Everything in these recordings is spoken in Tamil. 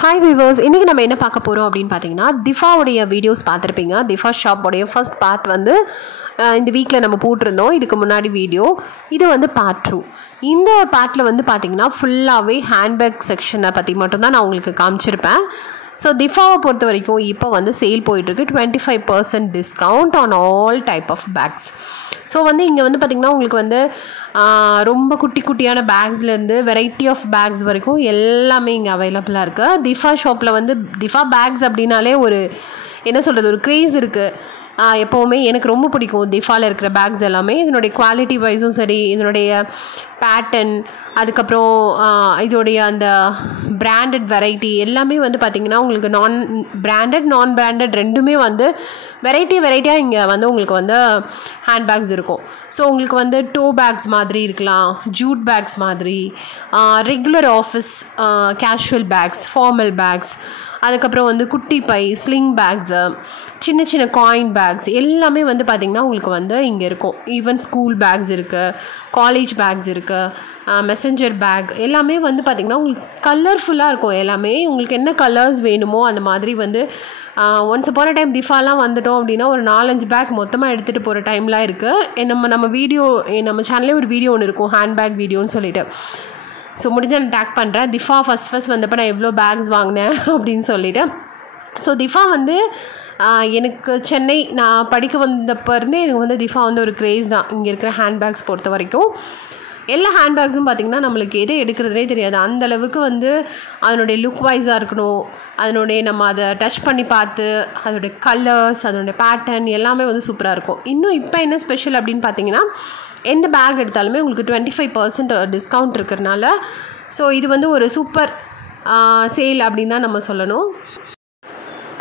Hi viewers, இன்னைக்கு நம்ம என்ன பார்க்க போறோம் அப்படினு பாத்தீங்கன்னா திஃபா உடைய வீடியோஸ் பார்த்திருப்பீங்க. திஃபா ஷாப் உடைய ஃபர்ஸ்ட் பார்ட் வந்து இந்த வீக்ல நம்ம போட்டுருந்தோம். இதுக்கு முன்னாடி வீடியோ இது வந்து பார்ட் 2. இந்த பார்ட்ல வந்து பாத்தீங்கன்னா ஃபுல்லாவே ஹேண்ட்பேக் செக்ஷனை பத்தி மட்டும் தான் நான் உங்களுக்கு காமிச்சிருப்பேன். ஸோ திஃபாவை பொறுத்த வரைக்கும் இப்போ வந்து சேல் போயிட்டுருக்கு 25% discount on all type of bags. So வந்து இங்கே வந்து பார்த்திங்கன்னா உங்களுக்கு வந்து ரொம்ப குட்டி குட்டியான பேக்ஸ்லேருந்து வெரைட்டி ஆஃப் பேக்ஸ் வரைக்கும் எல்லாமே இங்கே அவைலபிளாக இருக்குது. திஃபா ஷாப்பில் வந்து திஃபா பேக்ஸ் அப்படின்னாலே ஒரு என்ன சொல்கிறது, ஒரு க்ரேஸ் இருக்குது. எப்போவுமே எனக்கு ரொம்ப பிடிக்கும் திஃபாவில் இருக்கிற பேக்ஸ் எல்லாமே. இதனுடைய குவாலிட்டி வைஸும் சரி, இதனுடைய பேட்டர்ன், அதுக்கப்புறம் இதோடைய அந்த பிராண்டட் வெரைட்டி எல்லாமே வந்து பார்த்திங்கன்னா உங்களுக்கு நான் பிராண்டட் ரெண்டுமே வந்து வெரைட்டியாக இங்கே வந்து உங்களுக்கு வந்து ஹேண்ட் பேக்ஸ் இருக்கும். ஸோ உங்களுக்கு வந்து டோ பேக்ஸ் மாதிரி இருக்கலாம், ஜூட் பேக்ஸ் மாதிரி, regular office casual bags, formal bags, அதுக்கப்புறம் வந்து குட்டி பை, ஸ்லிங் பேக்ஸு, சின்ன சின்ன காயின் பேக்ஸ் எல்லாமே வந்து பார்த்திங்கன்னா உங்களுக்கு வந்து இங்கே இருக்கும். ஈவன் ஸ்கூல் பேக்ஸ் இருக்குது, காலேஜ் பேக்ஸ் இருக்குது, மெசஞ்சர் பேக் எல்லாமே வந்து பார்த்திங்கன்னா உங்களுக்கு கலர்ஃபுல்லாக இருக்கும். எல்லாமே உங்களுக்கு என்ன கலர்ஸ் வேணுமோ அந்த மாதிரி வந்து ஒன்ஸ் அப்பான் அ டைம் திஃபாலாம் வந்துட்டோம் அப்படின்னா ஒரு 4-5 பேக் மொத்தமாக எடுத்துகிட்டு போகிற டைம்லாம் இருக்குது. நம்ம வீடியோ நம்ம சேனல்லே ஒரு வீடியோ ஒன்று இருக்கும், ஹேண்ட் பேக் வீடியோன்னு சொல்லிட்டு. ஸோ முடிஞ்ச நான் டேக் பண்ணுறேன். திஃபா ஃபஸ்ட் வந்தப்போ நான் எவ்வளோ பேக்ஸ் வாங்கினேன் அப்படின்னு சொல்லிவிட்டு. ஸோ திஃபா வந்து எனக்கு சென்னை நான் படிக்க வந்தப்போ இருந்தே எனக்கு வந்து திஃபா வந்து ஒரு க்ரேஸ் தான் இங்கே இருக்கிற ஹேண்ட் பேக்ஸ் பொறுத்த வரைக்கும். எல்லா ஹேண்ட் பேக்ஸும் பார்த்திங்கன்னா நம்மளுக்கு எதை எடுக்கிறதுனே தெரியாது. அந்தளவுக்கு வந்து அதனுடைய லுக் வைஸாக இருக்கணும், அதனுடைய நம்ம அதை டச் பண்ணி பார்த்து அதோடைய கலர்ஸ், அதனுடைய பேட்டர்ன் எல்லாமே வந்து சூப்பராக இருக்கும். இன்னும் இப்போ என்ன ஸ்பெஷல் அப்படின்னு பார்த்தீங்கன்னா எந்த பேக் எடுத்தாலுமே உங்களுக்கு 25% டிஸ்கவுண்ட் இருக்கிறனால ஸோ இது வந்து ஒரு சூப்பர் சேல் அப்படின்னு தான் நம்ம சொல்லணும்.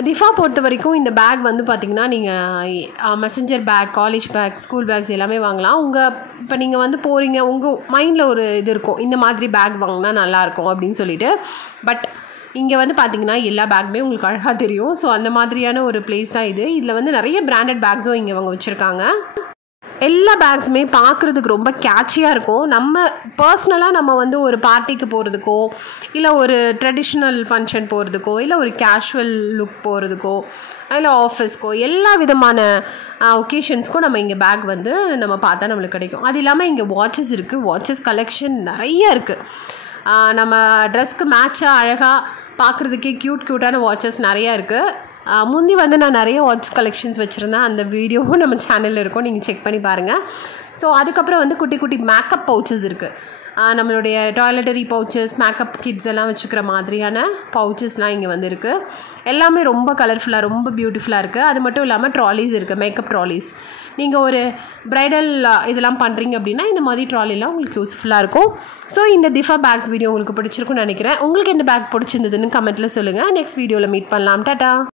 திஃபா பொறுத்த வரைக்கும் இந்த பேக் வந்து பார்த்திங்கன்னா நீங்கள் messenger bag, college bag, school bags எல்லாமே வாங்கலாம். இப்போ நீங்கள் வந்து போகிறீங்க, உங்கள் மைண்டில் ஒரு இது இருக்கும், இந்த மாதிரி பேக் வாங்கினா நல்லாயிருக்கும் அப்படின்னு சொல்லிட்டு. பட் இங்கே வந்து பார்த்திங்கன்னா எல்லா பேக்குமே உங்களுக்கு அழகாக தெரியும். ஸோ அந்த மாதிரியான ஒரு பிளேஸ் தான் இது. இதில் வந்து நிறைய பிராண்டட் பேக்ஸும் இங்கே அவங்க வச்சுருக்காங்க. எல்லா பேக்ஸுமே பார்க்குறதுக்கு ரொம்ப கேட்சியாக இருக்கும். நம்ம பர்சனலாக நம்ம வந்து ஒரு பார்ட்டிக்கு போகிறதுக்கோ, இல்லை ஒரு ட்ரெடிஷ்னல் ஃபங்க்ஷன் போகிறதுக்கோ, இல்லை ஒரு கேஷுவல் லுக் போகிறதுக்கோ, இல்லை ஆஃபீஸ்க்கோ எல்லா விதமான ஒகேஷன்ஸ்க்கும் நம்ம இங்கே பேக் வந்து நம்ம பார்த்தா நம்மளுக்கு கிடைக்கும். அது இல்லாமல் இங்கே வாட்சஸ் இருக்குது. வாட்சஸ் கலெக்ஷன் நிறைய இருக்குது. நம்ம ட்ரெஸ்க்கு மேட்சாக அழகாக பார்க்குறதுக்கே க்யூட்டான வாட்சஸ் நிறையா இருக்குது. முந்தி வந்து நான் நிறைய வாட்ச் கலெக்ஷன்ஸ் வச்சுருந்தேன். அந்த வீடியோவும் நம்ம சேனலில் இருக்கும், நீங்கள் செக் பண்ணி பாருங்கள். ஸோ அதுக்கப்புறம் வந்து குட்டி குட்டி மேக்கப் பவுச்சஸ் இருக்குது. நம்மளுடைய டாய்லெட்டரி பவுச்சஸ், மேக்கப் கிட்ஸ் எல்லாம் வச்சுக்கிற மாதிரியான பவுச்சஸ்லாம் இங்கே வந்து இருக்குது. எல்லாமே ரொம்ப கலர்ஃபுல்லாக, ரொம்ப பியூட்டிஃபுல்லாக இருக்குது. அது மட்டும் இல்லாமல் ட்ராலிஸ் இருக்குது, மேக்கப் ட்ராலிஸ். நீங்கள் ஒரு ப்ரைடல் இதெல்லாம் பண்ணுறீங்க அப்படின்னா இந்த மாதிரி ட்ராலிலாம் உங்களுக்கு யூஸ்ஃபுல்லாக இருக்கும். ஸோ இந்த திஃபா பேக்ஸ் வீடியோ உங்களுக்கு பிடிச்சிருக்குன்னு நினைக்கிறேன். உங்களுக்கு எந்த பேக் பிடிச்சிருந்ததுன்னு கமெண்ட்டில் சொல்லுங்கள். நெக்ஸ்ட் வீடியோவில் மீட் பண்ணலாம். டாடா.